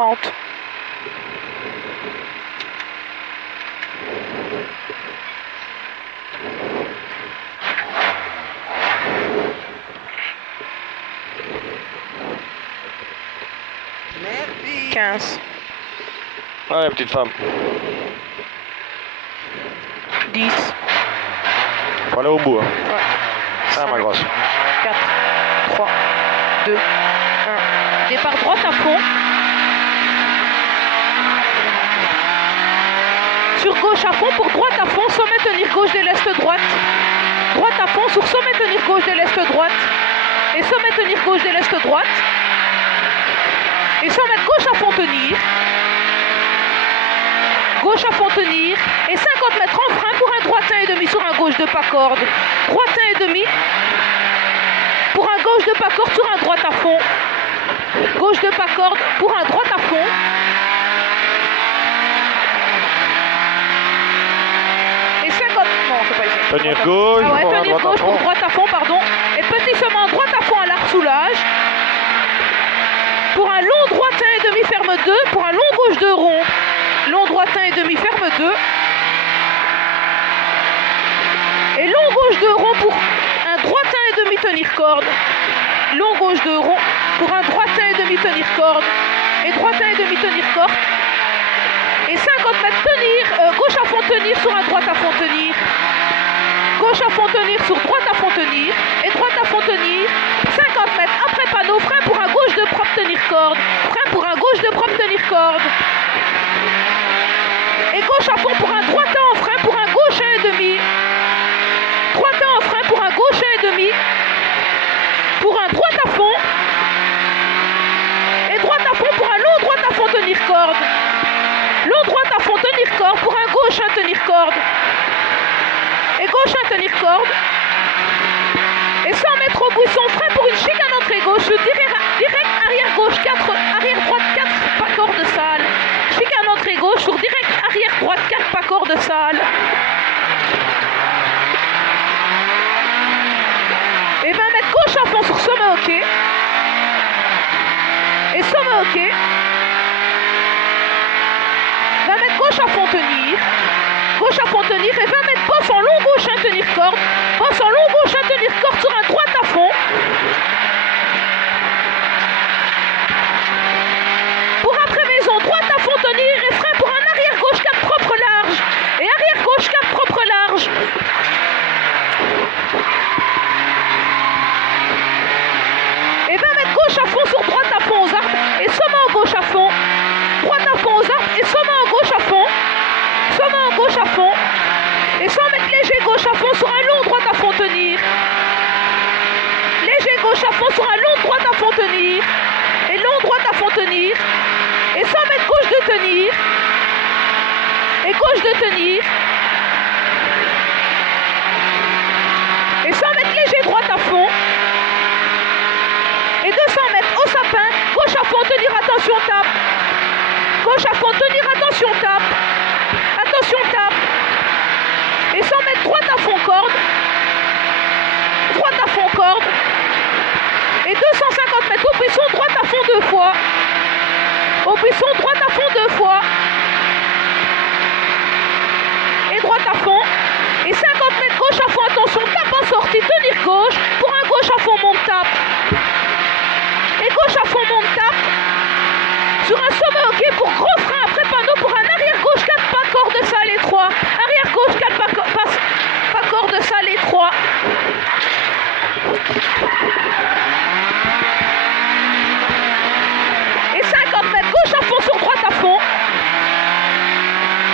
30. Merci. 15. Ouais, petite femme. 10. Faut aller au bout. Hein. Ouais. Ah, ma grosse. 4, 3, 2, 1. Départ droite à fond. Sur gauche à fond pour droite à fond, sommet tenir gauche des l'est droite. Droite à fond sur sommet tenir gauche des l'est droite. Et sommet tenir gauche des l'est droite. Et sommet gauche à fond tenir. Gauche à fond tenir. Et 50 mètres en frein pour un droite 1,5 sur un gauche de pas corde. Droite 1,5. Pour un gauche de pas corde sur un droite à fond. Gauche de pas corde pour un droite à fond. Et 50... Non, c'est pas ici. Tenir gauche, Ah ouais, pour tenir droite à gauche pour fond. droite à fond, pardon. Et petit seulement droite à fond à l'arc soulage. Pour un long droite 1,5 ferme 2. Pour un long gauche 2 rond. Long droite 1,5 ferme 2. Et long gauche 2 rond pour un droite 1,5 tenir corde. Long gauche 2 rond pour un droite 1,5 tenir corde. Et droite 1,5 tenir corde. Et 50 mètres tenir, gauche à fond tenir sur un droite à fond tenir. Gauche à fond tenir sur droite à fond tenir. Et droite à fond tenir. 50 mètres après panneau, frein pour un gauche de propre tenir corde. Frein pour un gauche de propre tenir corde. Et gauche à fond pour un droite en frein pour un gauche 1,5. Droite en frein pour un gauche 1,5. Pour un droite à fond. Et droite à fond pour un long droite à fond tenir corde. Long droite à fond tenir corde pour un gauche 1 tenir corde. Et gauche 1 tenir corde. Et 100 mètres au buisson, frein pour une chicane entrée gauche. Direct arrière gauche 4, arrière droite 4, pas corde salle. Chicane entrée gauche sur direct arrière droite 4, pas corde salle. Et 20 mètres gauche à fond sur sommet ok. Et sommet ok. 20 mètres gauche à fond tenir. Gauche à fond tenir et 20 mètres bosse en long gauche 1 tenir corde. Bosse en long gauche 1 tenir corde sur un droite à fond. Pour après maison, droite à fond tenir et frein pour un arrière gauche 4 propre large. Et arrière gauche 4 propre large. Et 20 mètres gauche à fond sur droite à fond aux arbres et sommet en gauche à fond. Droite à fond aux arbres et sommet en gauche à fond. Sommet en gauche à fond. Et 100 mètres léger gauche à fond sur un long droite à fond tenir. Léger gauche à fond sur un long droite à fond tenir. Et long droite à fond tenir. Et 100 mètres gauche de tenir. Et gauche de tenir. Et 100 mètres léger droite à fond. Et 200 mètres au sapin. Gauche à fond tenir, attention tape. Gauche à fond tenir, attention tape. Attention tape. Et 100 mètres droite à fond corde. Droite à fond corde. Et 250 mètres au buisson droite à fond 2 fois. Au buisson droite à fond 2 fois. Et droite à fond. Et 50 mètres gauche à fond, attention, tape en sortie, tenir gauche. Pour un gauche à fond, monte tape. Et gauche à fond, monte tape. Sur un sommet ok pour gros frein après panneau pour un arrière gauche 4 pas corde salle et 3. Arrière gauche 4 pas corde salle et 3. Et 50 mètres gauche à fond sur droite à fond.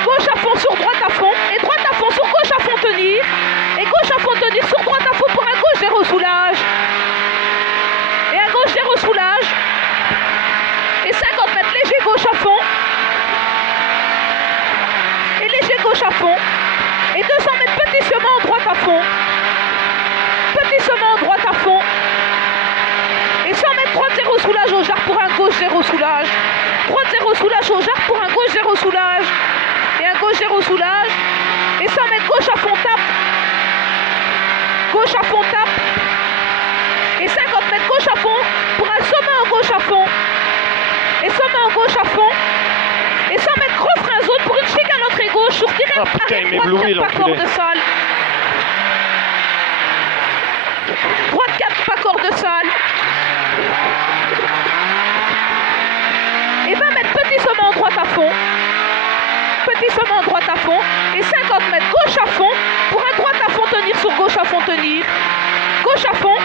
Gauche à fond sur droite à fond. Et droite à fond sur gauche à fond tenir. Et gauche à fond tenir sur droite à fond pour un gauche 0 soulage. Et un gauche 0 soulage. Et 50 mètres léger gauche à fond. Et léger gauche à fond. Et 200 mètres petit semant droite à fond. Petit semant droite à fond. Et 100 mètres droite 0 soulage au jarre pour un gauche 0 soulage. Droite 0 soulage au jarre pour un gauche 0 soulage. Et un gauche 0 soulage. Et 100 mètres gauche à fond tape. Gauche à fond tape. Et 50 mètres gauche à fond pour un sommet en gauche à fond. Et sommet en gauche gauche à fond. Et 100 mètres gros frein zone pour une chicane entrée gauche sur direct. Ah putain, il m'éblouit, droite 4 pas l'enculé. corde salle. Droite 4 pas corde salle. Et 20 mètres petit sommet en droite à fond. Petit sommet en droite à fond. Et 50 mètres gauche à fond. Pour un droite à fond tenir sur gauche à fond tenir. Gauche à fond.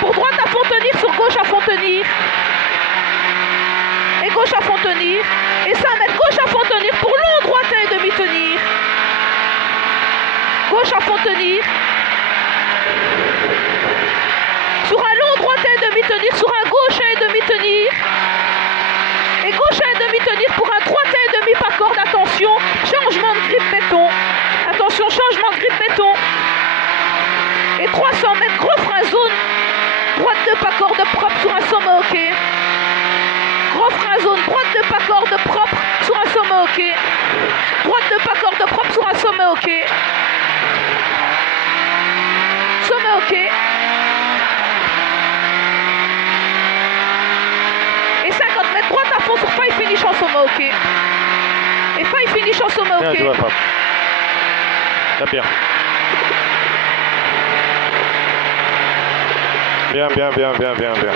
Pour droite à fond tenir sur gauche à fond tenir. Et gauche à fond tenir. Et 5 mètres gauche à fond tenir pour long droite et demi tenir. Gauche à fond tenir. Sur un long droite et demi tenir. Sur un gauche et demi tenir. Et gauche et demi tenir pour un droite et demi par corde. Attention, changement de grip béton. Attention, changement de grip béton. Et 300 mètres gros frein zone. Droite de pas corde propre sur un sommet hockey. Gros frein zone, droite de pas corde propre sur un sommet hockey. Droite de pas corde propre sur un sommet hockey. Sommet hockey. Et 50 mètres droite à fond sur faille finish en sommet hockey. Et faille finish en sommet Bien, hockey. je vois pas. Là, bien. Bien, bien, bien, bien, bien, bien.